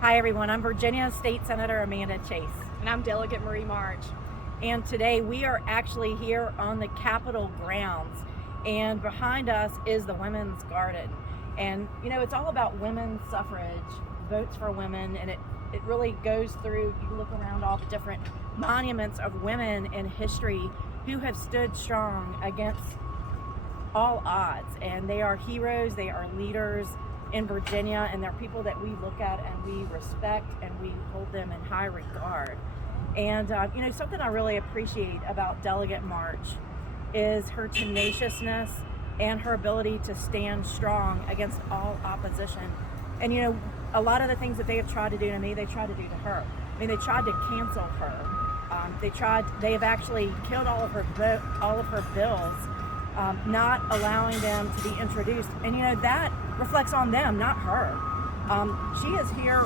Hi everyone, I'm Virginia State Senator Amanda Chase. And I'm Delegate Marie March. And today we are actually here on the Capitol grounds, and behind us is the Women's Garden. And it's all about women's suffrage, votes for women, and it really goes through, you look around all the different monuments of women in history who have stood strong against all odds. And they are heroes, they are leaders in Virginia, and they're people that we look at and we respect and we hold them in high regard. And something I really appreciate about Delegate March is her tenaciousness and her ability to stand strong against all opposition. And a lot of the things that they have tried to do to me, they tried to do to her. I mean, they tried to cancel her. They have actually killed all of her bills, not allowing them to be introduced. And that reflects on them, not her. She is here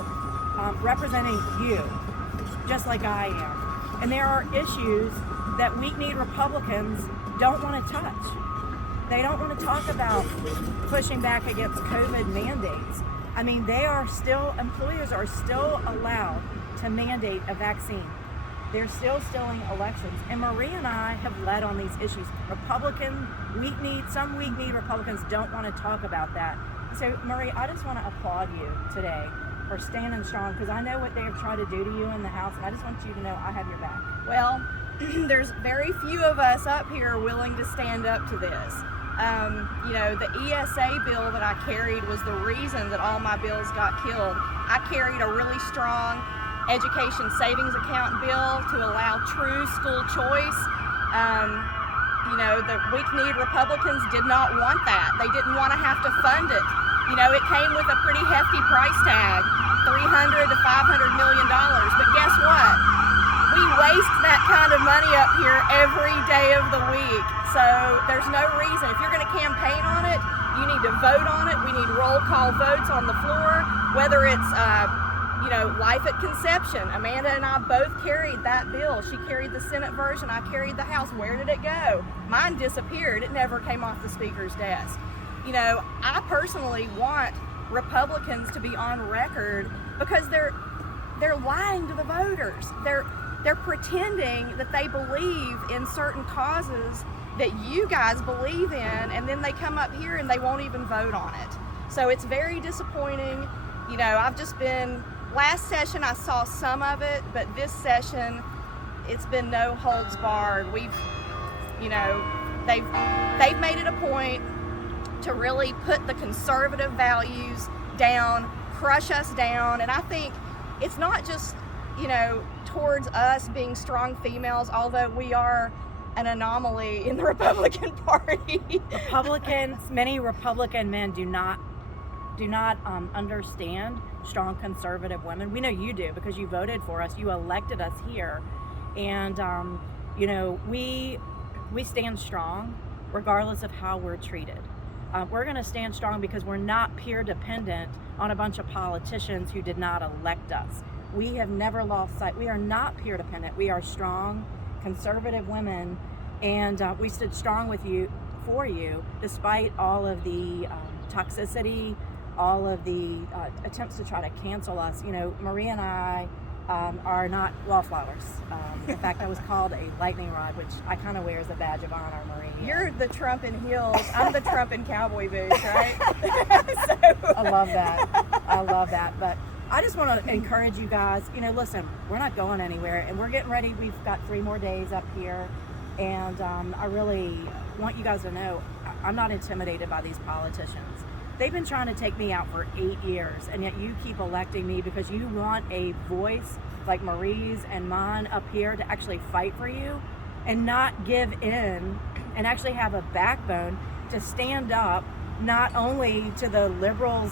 representing you, just like I am. And there are issues that weak-kneed Republicans don't want to touch. They don't want to talk about pushing back against COVID mandates. I mean, employers are still allowed to mandate a vaccine. They're still stealing elections. And Marie and I have led on these issues. Some weak-kneed Republicans don't want to talk about that. So, Marie, I just want to applaud you today for standing strong, because I know what they have tried to do to you in the House, and I just want you to know I have your back. Well, there's very few of us up here willing to stand up to this. The ESA bill that I carried was the reason that all my bills got killed. I carried a really strong education savings account bill to allow true school choice. The weak-kneed Republicans did not want that. They didn't want to have to fund it. It came with a pretty hefty price tag, $300 to $500 million. But guess what? We waste that kind of money up here every day of the week. So there's no reason. If you're going to campaign on it, you need to vote on it. We need roll call votes on the floor, whether it's life at conception. Amanda and I both carried that bill. She carried the Senate version, I carried the House. Where did it go? Mine disappeared. It never came off the Speaker's desk. I personally want Republicans to be on record, because they're lying to the voters. They're pretending that they believe in certain causes that you guys believe in, and then they come up here and they won't even vote on it. So it's very disappointing. Last session I saw some of it, but this session it's been no holds barred. They've made it a point to really put the conservative values down, crush us down. And I think it's not just towards us being strong females, although we are an anomaly in the Republican Party. Many Republican men do not understand strong conservative women. We know you do, because you voted for us, you elected us here, and we stand strong regardless of how we're treated. We're going to stand strong because we're not peer dependent on a bunch of politicians who did not elect us. We have never lost sight. We are not peer dependent. We are strong conservative women, and we stood strong for you despite all of the toxicity, all of the attempts to try to cancel us. Marie and I are not wallflowers. In fact, I was called a lightning rod, which I kind of wear as a badge of honor, Marie. You're the Trump in heels. I'm the Trump in cowboy boots, right? I love that. But I just want to encourage you guys, listen, we're not going anywhere, and we're getting ready. We've got 3 more days up here, and I really want you guys to know I'm not intimidated by these politicians. They've been trying to take me out for 8 years, and yet you keep electing me because you want a voice like Marie's and mine up here to actually fight for you and not give in, and actually have a backbone to stand up not only to the liberal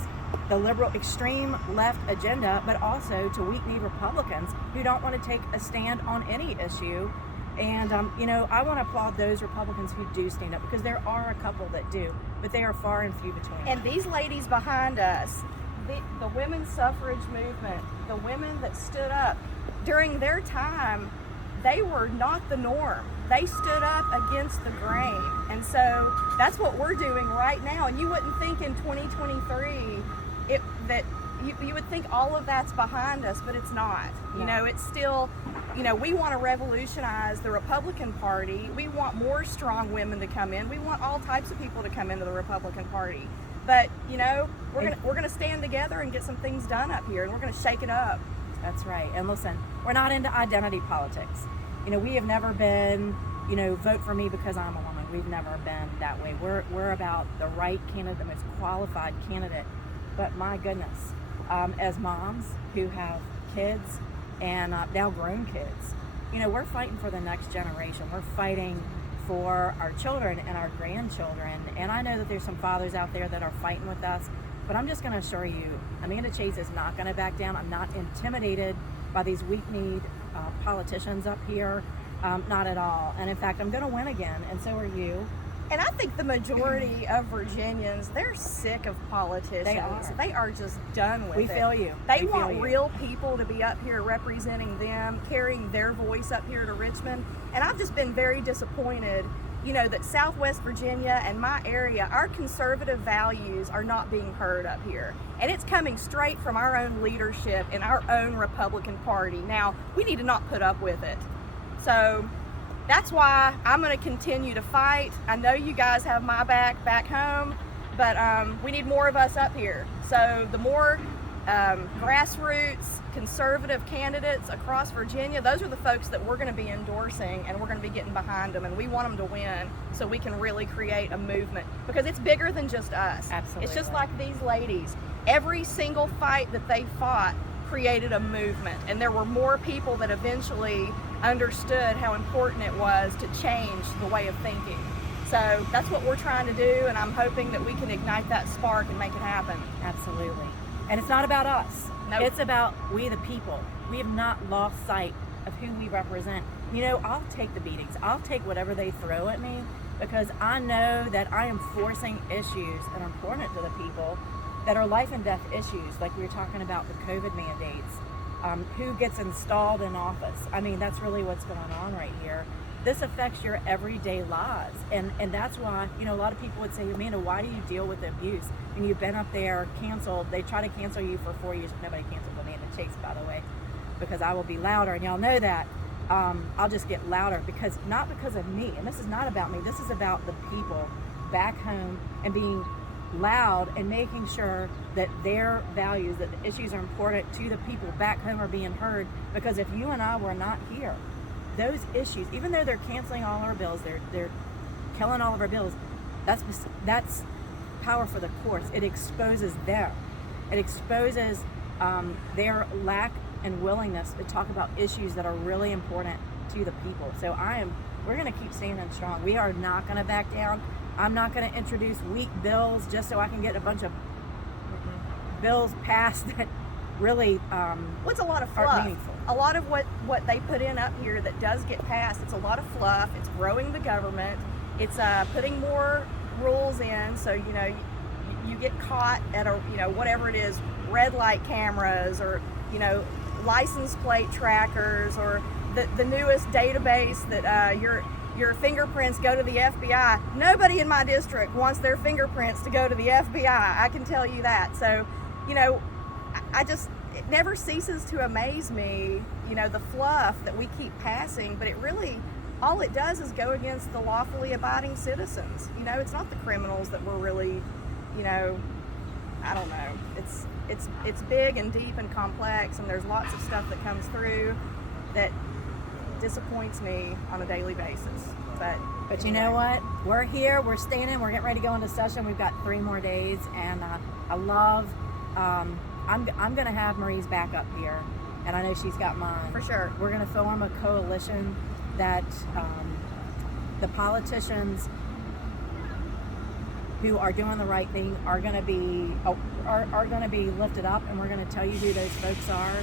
extreme left agenda, but also to weak-kneed Republicans who don't want to take a stand on any issue. And I want to applaud those Republicans who do stand up, because there are a couple that do, but they are far and few between. And these ladies behind us, the women's suffrage movement, the women that stood up during their time, they were not the norm. They stood up against the grain. And so that's what we're doing right now. And you wouldn't think in 2023 that you would think all of that's behind us, but it's not. You know, it's still, you know, we want to revolutionize the Republican Party. We want more strong women to come in. We want all types of people to come into the Republican Party. But, you know, we're gonna stand together and get some things done up here, and we're gonna shake it up. That's right. And listen, we're not into identity politics. You know, we have never been, you know, vote for me because I'm a woman. We've never been that way. We're about the right candidate, the most qualified candidate. But my goodness, as moms who have kids and now grown kids, you know, we're fighting for the next generation. We're fighting for our children and our grandchildren. And I know that there's some fathers out there that are fighting with us, but I'm just going to assure you, Amanda Chase is not going to back down. I'm not intimidated by these weak-kneed politicians up here, not at all. And in fact, I'm going to win again, and so are you. And I think the majority of Virginians, they're sick of politicians. They are just done with it. We feel you. They want real people to be up here representing them, carrying their voice up here to Richmond. And I've just been very disappointed, you know, that Southwest Virginia and my area, our conservative values are not being heard up here. And it's coming straight from our own leadership in our own Republican Party. Now, we need to not put up with it. So that's why I'm going to continue to fight. I know you guys have my back home, but we need more of us up here. So the more grassroots conservative candidates across Virginia, those are the folks that we're going to be endorsing, and we're going to be getting behind them, and we want them to win so we can really create a movement, because it's bigger than just us. Absolutely. It's just like these ladies. Every single fight that they fought created a movement, and there were more people that eventually understood how important it was to change the way of thinking. So that's what we're trying to do, and I'm hoping that we can ignite that spark and make it happen. Absolutely. And it's not about us. Nope. It's about we the people. We have not lost sight of who we represent. You know, I'll take the beatings. I'll take whatever they throw at me, because I know that I am forcing issues that are important to the people, that are life and death issues, like we were talking about the COVID mandates. Who gets installed in office. I mean, that's really what's going on right here. This affects your everyday lives. And that's why, you know, a lot of people would say, Amanda, why do you deal with the abuse? And you've been up there canceled. They try to cancel you for 4 years. Nobody canceled Amanda Chase, by the way, because I will be louder, and y'all know that. I'll just get louder, because not because of me. And this is not about me. This is about the people back home, and being loud and making sure that their values, that the issues are important to the people back home, are being heard. Because if you and I were not here, those issues, even though they're canceling all our bills, they're killing all of our bills, that's power for the courts. It exposes them. It exposes their lack and willingness to talk about issues that are really important to the people. So we're going to keep standing strong. We are not going to back down. I'm not going to introduce weak bills just so I can get a bunch of bills passed that really what's a lot of aren't fluff. meaningful. A lot of what they put in up here that does get passed, it's a lot of fluff. It's growing the government. It's putting more rules in, so you know you get caught at a, you know, whatever it is, red light cameras, or, you know, license plate trackers, or the newest database that your fingerprints go to the FBI. Nobody in my district wants their fingerprints to go to the FBI. I can tell you that. So, you know, it never ceases to amaze me, you know, the fluff that we keep passing, but it really, all it does is go against the lawfully abiding citizens. You know, it's not the criminals that we're really, you know, I don't know. It's big and deep and complex, and there's lots of stuff that comes through that disappoints me on a daily basis. But you know what? We're here. We're standing. We're getting ready to go into session. We've got 3 more days, and I love. I'm going to have Marie's back up here, and I know she's got mine. For sure. We're going to form a coalition that the politicians who are doing the right thing are going to be lifted up, and we're going to tell you who those folks are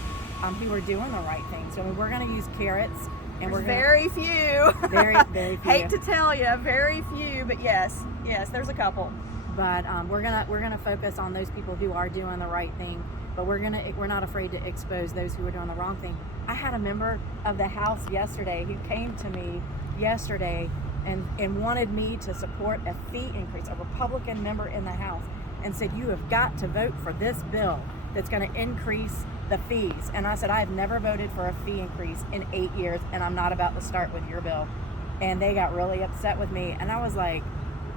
who are doing the right thing. So we're going to use carrots, and we're very few. Very few. Hate to tell you, very few, but yes, there's a couple. But we're gonna focus on those people who are doing the right thing. But we're not afraid to expose those who are doing the wrong thing. I had a member of the House yesterday who came to me yesterday and wanted me to support a fee increase, a Republican member in the House, and said, you have got to vote for this bill. that's going to increase the fees. And I said, I have never voted for a fee increase in 8 years, and I'm not about to start with your bill. And they got really upset with me. And I was like,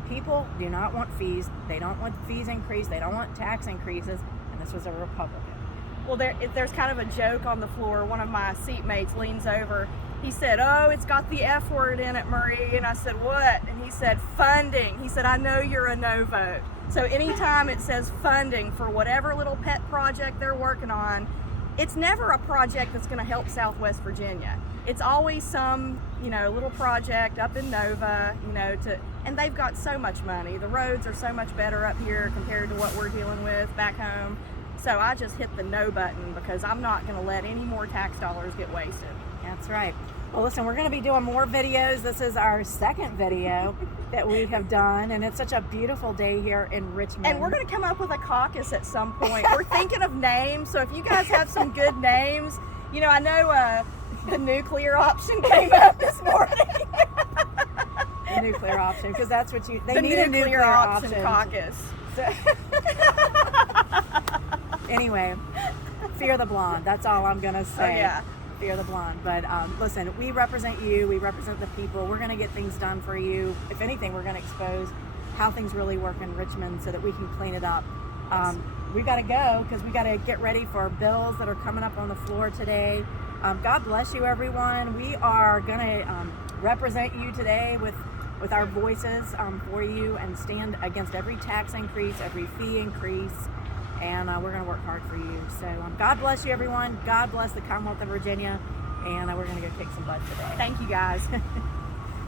people do not want fees. They don't want fees increased. They don't want tax increases. And this was a Republican. Well, there's kind of a joke on the floor. One of my seatmates leans over. He said, "Oh, it's got the F word in it, Marie." And I said, "What?" And he said, "Funding." He said, "I know you're a no vote." So anytime it says funding for whatever little pet project they're working on, it's never a project that's going to help Southwest Virginia. It's always some, little project up in Nova, and they've got so much money. The roads are so much better up here compared to what we're dealing with back home. So I just hit the no button because I'm not going to let any more tax dollars get wasted. That's right. Well, listen, we're going to be doing more videos. This is our second video that we have done, and it's such a beautiful day here in Richmond. And we're going to come up with a caucus at some point. We're thinking of names, so if you guys have some good names, I know the nuclear option came up this morning. The nuclear option, because that's what they need the a nuclear option caucus. So, anyway, fear the blonde. That's all I'm going to say. Oh, yeah. Fear the blonde. But listen, we represent you. We represent the people. We're going to get things done for you. If anything, we're going to expose how things really work in Richmond so that we can clean it up. We've got to go because we got to get ready for bills that are coming up on the floor today. God bless you, everyone. We are going to represent you today with our voices for you and stand against every tax increase, every fee increase, and we're going to work hard for you. So God bless you, everyone. God bless the Commonwealth of Virginia, and we're going to go kick some butt today. Thank you, guys.